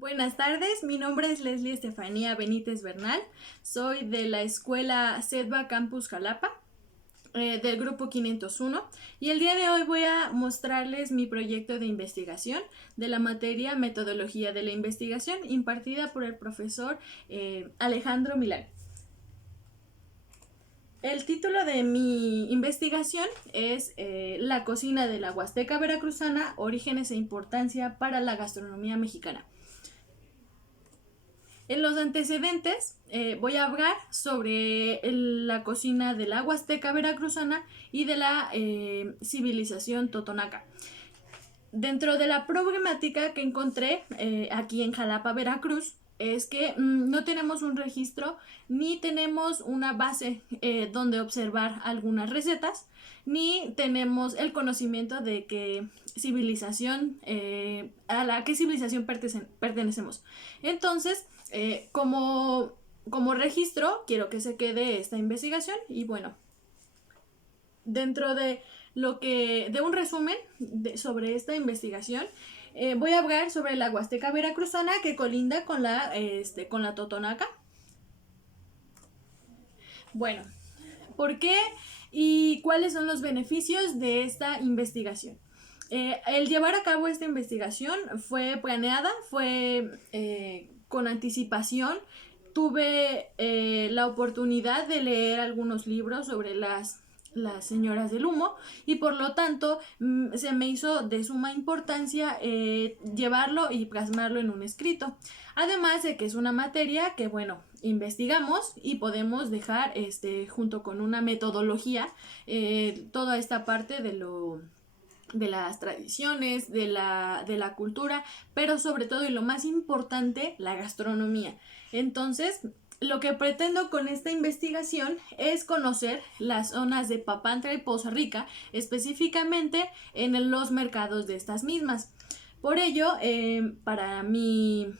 Buenas tardes, mi nombre es Leslie Estefanía Benítez Bernal, soy de la escuela CEDVA Campus Jalapa, del grupo 501, y el día de hoy voy a mostrarles mi proyecto de investigación de la materia Metodología de la Investigación impartida por el profesor Alejandro Milán. El título de mi investigación es La cocina de la Huasteca Veracruzana, orígenes e importancia para la gastronomía mexicana. En los antecedentes voy a hablar sobre la cocina de la Huasteca Veracruzana y de la civilización totonaca. Dentro de la problemática que encontré aquí en Jalapa, Veracruz, es que no tenemos un registro ni tenemos una base donde observar algunas recetas, ni tenemos el conocimiento de qué civilización, a la qué civilización pertenecemos. Entonces, como registro, quiero que se quede esta investigación y bueno, dentro de de un resumen sobre esta investigación, voy a hablar sobre la Huasteca Veracruzana que colinda con la Totonaca. Bueno, ¿por qué y cuáles son los beneficios de esta investigación? El llevar a cabo esta investigación fue planeada, fue con anticipación. Tuve la oportunidad de leer algunos libros sobre las señoras del humo y por lo tanto se me hizo de suma importancia llevarlo y plasmarlo en un escrito. Además de que es una materia que, bueno, investigamos y podemos dejar junto con una metodología toda esta parte de las tradiciones, de la cultura, pero sobre todo y lo más importante, la gastronomía. Entonces, lo que pretendo con esta investigación es conocer las zonas de Papantla y Poza Rica, específicamente en los mercados de estas mismas. Por ello, para mi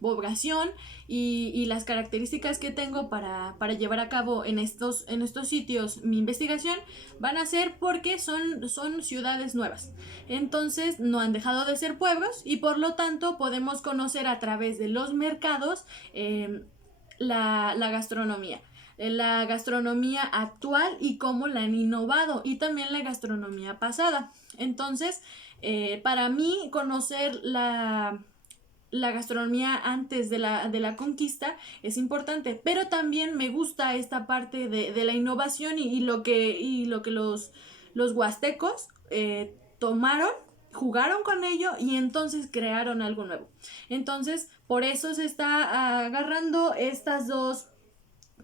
población y las características que tengo para llevar a cabo en estos sitios mi investigación van a ser porque son ciudades nuevas. Entonces no han dejado de ser pueblos y por lo tanto podemos conocer a través de los mercados la gastronomía. La gastronomía actual y cómo la han innovado y también la gastronomía pasada. Entonces, para mí conocer la gastronomía antes de la conquista es importante, pero también me gusta esta parte de la innovación y lo que los huastecos tomaron, jugaron con ello y entonces crearon algo nuevo. Entonces, por eso se está agarrando estas dos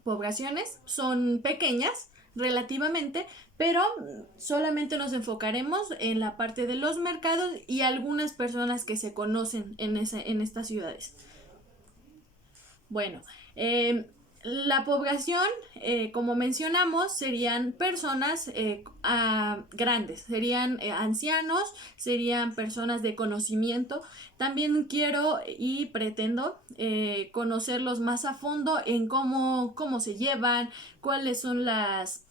poblaciones, son pequeñas relativamente, pero solamente nos enfocaremos en la parte de los mercados y algunas personas que se conocen en estas ciudades. Bueno, la población, como mencionamos, serían personas grandes, serían ancianos, serían personas de conocimiento. También quiero y pretendo conocerlos más a fondo en cómo se llevan, cuáles son las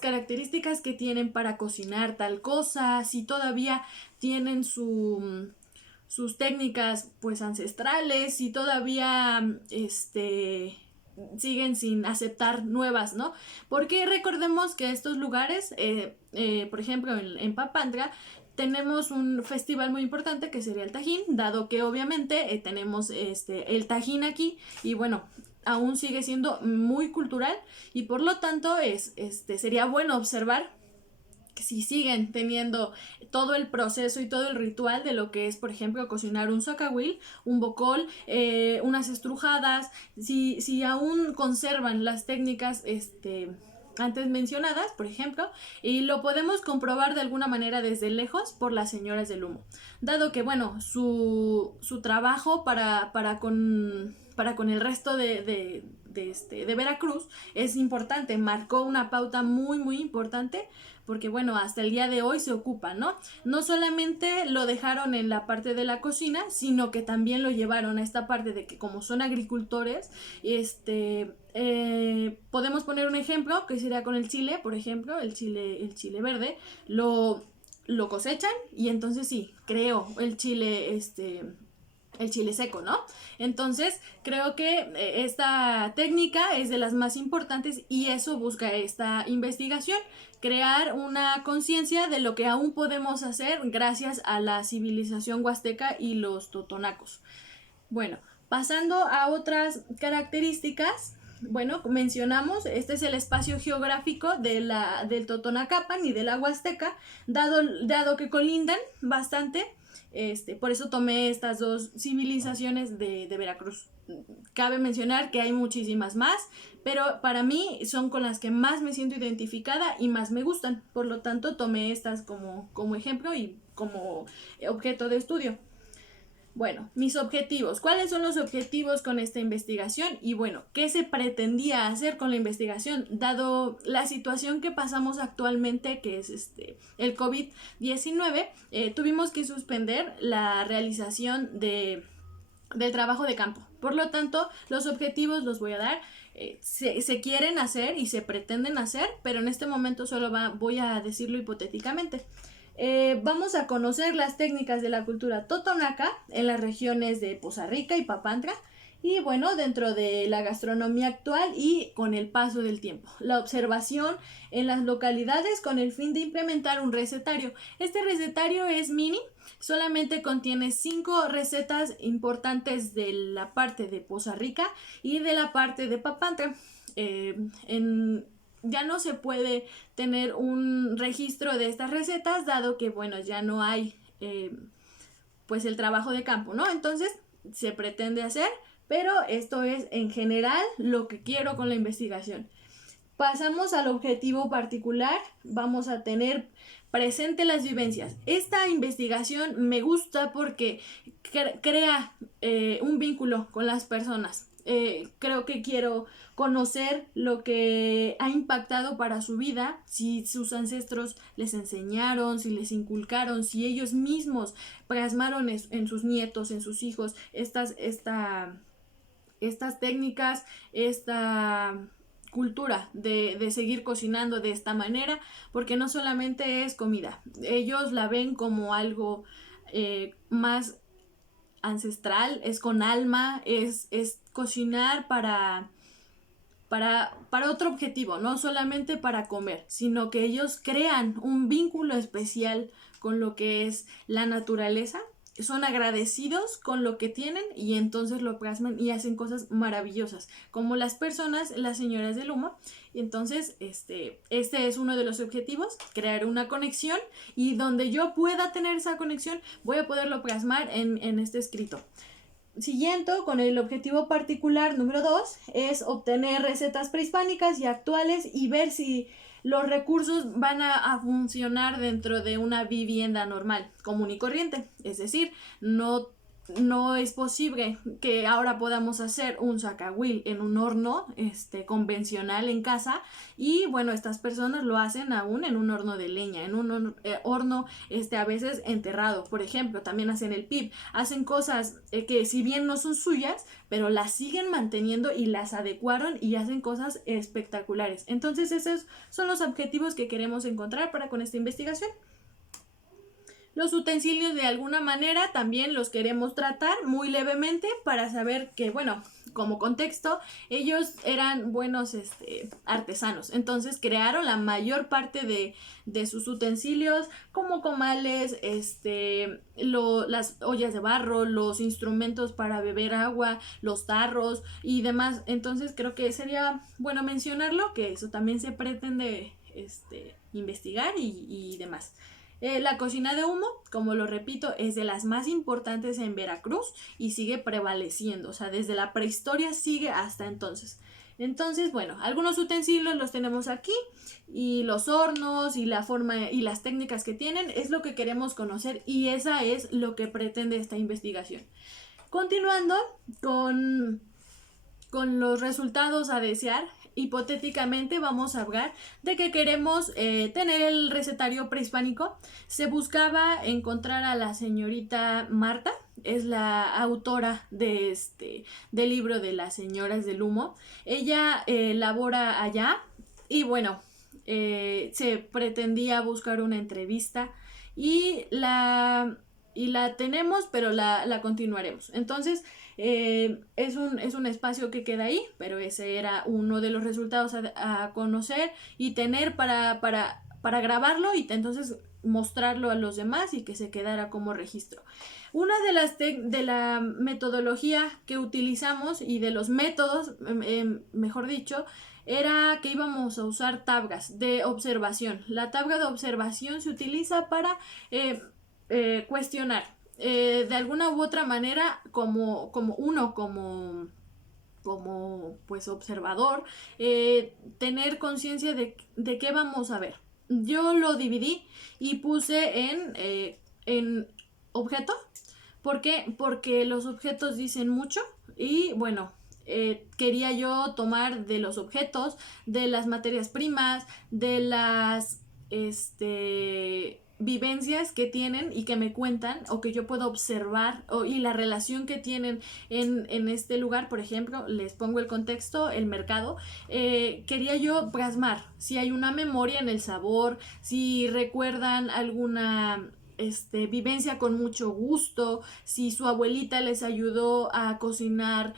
características que tienen para cocinar tal cosa, si todavía tienen sus técnicas pues ancestrales, si todavía siguen sin aceptar nuevas, ¿no? Porque recordemos que estos lugares, por ejemplo en Papantla, tenemos un festival muy importante que sería el Tajín, dado que obviamente tenemos el Tajín aquí y bueno, aún sigue siendo muy cultural y por lo tanto sería bueno observar que si siguen teniendo todo el proceso y todo el ritual de lo que es, por ejemplo, cocinar un zacahuil, un bocol, unas estrujadas, si aún conservan las técnicas antes mencionadas, por ejemplo, y lo podemos comprobar de alguna manera desde lejos por las señoras del humo, dado que, bueno, su trabajo para con el resto de Veracruz es importante, marcó una pauta muy muy importante porque bueno, hasta el día de hoy se ocupa, ¿no? No solamente lo dejaron en la parte de la cocina, sino que también lo llevaron a esta parte de que como son agricultores, podemos poner un ejemplo que sería con el chile, por ejemplo, el chile verde, lo cosechan y entonces sí, creo el chile el chile seco, ¿no? Entonces, creo que esta técnica es de las más importantes y eso busca esta investigación, crear una conciencia de lo que aún podemos hacer gracias a la civilización huasteca y los totonacos. Bueno, pasando a otras características, bueno, mencionamos, este es el espacio geográfico del Totonacapan y de la Huasteca, dado que colindan bastante. Por eso tomé estas dos civilizaciones de Veracruz. Cabe mencionar que hay muchísimas más, pero para mí son con las que más me siento identificada y más me gustan. Por lo tanto, tomé estas como ejemplo y como objeto de estudio. Bueno, mis objetivos. ¿Cuáles son los objetivos con esta investigación? Y bueno, ¿qué se pretendía hacer con la investigación? Dado la situación que pasamos actualmente, que es el COVID-19, tuvimos que suspender la realización del trabajo de campo. Por lo tanto, los objetivos los voy a dar. Se quieren hacer y se pretenden hacer, pero en este momento solo voy a decirlo hipotéticamente. Vamos a conocer las técnicas de la cultura totonaca en las regiones de Poza Rica y Papantla y bueno, dentro de la gastronomía actual y con el paso del tiempo. La observación en las localidades con el fin de implementar un recetario. Este recetario es mini, solamente contiene 5 recetas importantes de la parte de Poza Rica y de la parte de Papantla. Ya no se puede tener un registro de estas recetas, dado que, bueno, ya no hay, pues, el trabajo de campo, ¿no? Entonces, se pretende hacer, pero esto es, en general, lo que quiero con la investigación. Pasamos al objetivo particular, vamos a tener presente las vivencias. Esta investigación me gusta porque crea un vínculo con las personas. Creo que quiero conocer lo que ha impactado para su vida, si sus ancestros les enseñaron, si les inculcaron, si ellos mismos plasmaron en sus nietos, en sus hijos, estas técnicas, esta cultura de seguir cocinando de esta manera, porque no solamente es comida, ellos la ven como algo más ancestral, es con alma, es cocinar para otro objetivo, no solamente para comer, sino que ellos crean un vínculo especial con lo que es la naturaleza, son agradecidos con lo que tienen y entonces lo plasman y hacen cosas maravillosas, como las personas, las señoras del humo. Y entonces este es uno de los objetivos, crear una conexión y donde yo pueda tener esa conexión voy a poderlo plasmar en este escrito. Siguiendo con el objetivo particular número 2 es obtener recetas prehispánicas y actuales y ver si los recursos van a funcionar dentro de una vivienda normal, común y corriente. Es decir, no es posible que ahora podamos hacer un zacahuil en un horno convencional en casa y bueno, estas personas lo hacen aún en un horno de leña, en un horno a veces enterrado. Por ejemplo, también hacen el pib, hacen cosas que si bien no son suyas, pero las siguen manteniendo y las adecuaron y hacen cosas espectaculares. Entonces esos son los objetivos que queremos encontrar con esta investigación. Los utensilios de alguna manera también los queremos tratar muy levemente para saber que, bueno, como contexto, ellos eran buenos artesanos. Entonces crearon la mayor parte de sus utensilios como comales, las ollas de barro, los instrumentos para beber agua, los tarros y demás. Entonces creo que sería bueno mencionarlo, que eso también se pretende investigar y demás. La cocina de humo, como lo repito, es de las más importantes en Veracruz y sigue prevaleciendo, o sea, desde la prehistoria sigue hasta entonces. Entonces, bueno, algunos utensilios los tenemos aquí y los hornos y la forma y las técnicas que tienen es lo que queremos conocer y esa es lo que pretende esta investigación. Continuando con los resultados a desear, hipotéticamente vamos a hablar de que queremos tener el recetario prehispánico. Se buscaba encontrar a la señorita Marta, es la autora del libro de las señoras del humo. Ella labora allá y bueno, se pretendía buscar una entrevista y la y la tenemos, pero la continuaremos. Entonces, es un espacio que queda ahí, pero ese era uno de los resultados a conocer y tener para grabarlo y entonces mostrarlo a los demás y que se quedara como registro. Una de la metodología que utilizamos y de los métodos, mejor dicho, era que íbamos a usar tablas de observación. La tabla de observación se utiliza para cuestionar de alguna u otra manera como pues observador, tener conciencia de qué vamos a ver. Yo lo dividí y puse en objeto. ¿Por qué? Porque los objetos dicen mucho y bueno, quería yo tomar de los objetos, de las materias primas, de las vivencias que tienen y que me cuentan o que yo puedo observar y la relación que tienen en este lugar. Por ejemplo, les pongo el contexto, el mercado. Quería yo plasmar si hay una memoria en el sabor, si recuerdan alguna vivencia con mucho gusto, si su abuelita les ayudó a cocinar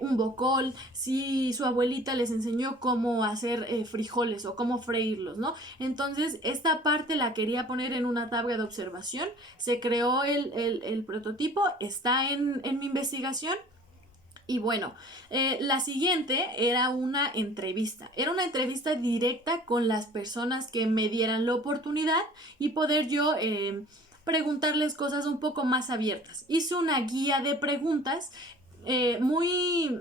un bocol, si su abuelita les enseñó cómo hacer frijoles o cómo freírlos, ¿no? Entonces, esta parte la quería poner en una tabla de observación, se creó el prototipo, está en mi investigación. Y bueno, la siguiente era una entrevista. Era una entrevista directa con las personas que me dieran la oportunidad y poder yo preguntarles cosas un poco más abiertas. Hice una guía de preguntas muy,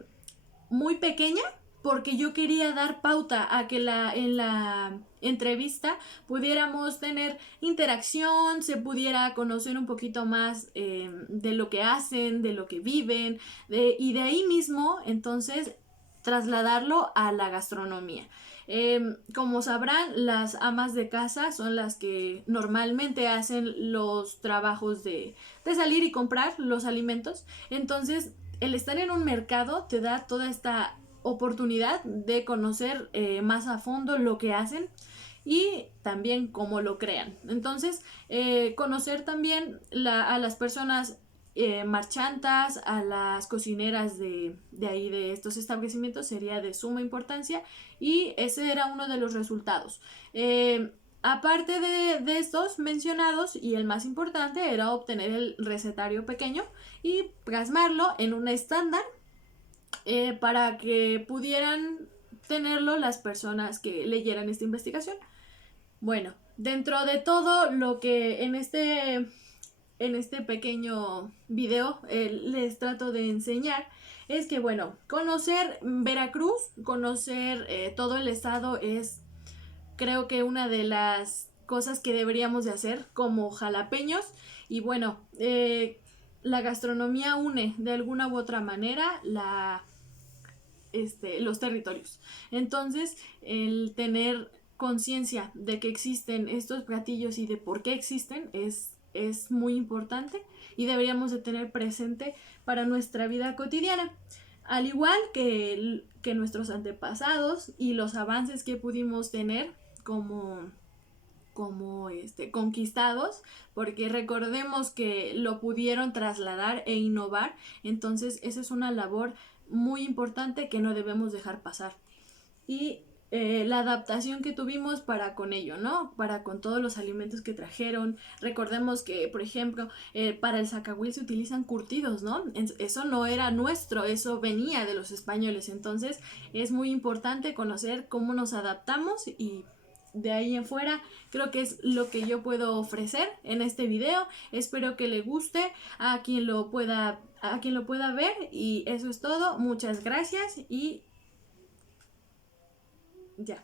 muy pequeña porque yo quería dar pauta a que en la entrevista pudiéramos tener interacción, se pudiera conocer un poquito más de lo que hacen, de lo que viven, y de ahí mismo entonces trasladarlo a la gastronomía. Como sabrán, las amas de casa son las que normalmente hacen los trabajos de salir y comprar los alimentos. Entonces, el estar en un mercado te da toda esta oportunidad de conocer más a fondo lo que hacen y también cómo lo crean. Entonces, conocer también a las personas marchantas, a las cocineras de ahí de estos establecimientos sería de suma importancia y ese era uno de los resultados. Aparte de estos mencionados y el más importante era obtener el recetario pequeño y plasmarlo en un estándar para que pudieran tenerlo las personas que leyeran esta investigación. Bueno, dentro de todo lo que en este pequeño video les trato de enseñar es que, bueno, conocer Veracruz, conocer todo el estado es, creo que una de las cosas que deberíamos de hacer como jalapeños. Y bueno, la gastronomía une de alguna u otra manera los territorios. Entonces, el tener conciencia de que existen estos platillos y de por qué existen es muy importante y deberíamos de tener presente para nuestra vida cotidiana. Al igual que nuestros antepasados y los avances que pudimos tener como conquistados, porque recordemos que lo pudieron trasladar e innovar, entonces esa es una labor muy importante que no debemos dejar pasar. Y la adaptación que tuvimos para con ello, ¿no? Para con todos los alimentos que trajeron. Recordemos que, por ejemplo, para el zacahuil se utilizan curtidos, ¿no? Eso no era nuestro, eso venía de los españoles. Entonces es muy importante conocer cómo nos adaptamos y de ahí en fuera creo que es lo que yo puedo ofrecer en este video. Espero que le guste a quien lo pueda ver y eso es todo. Muchas gracias y ya.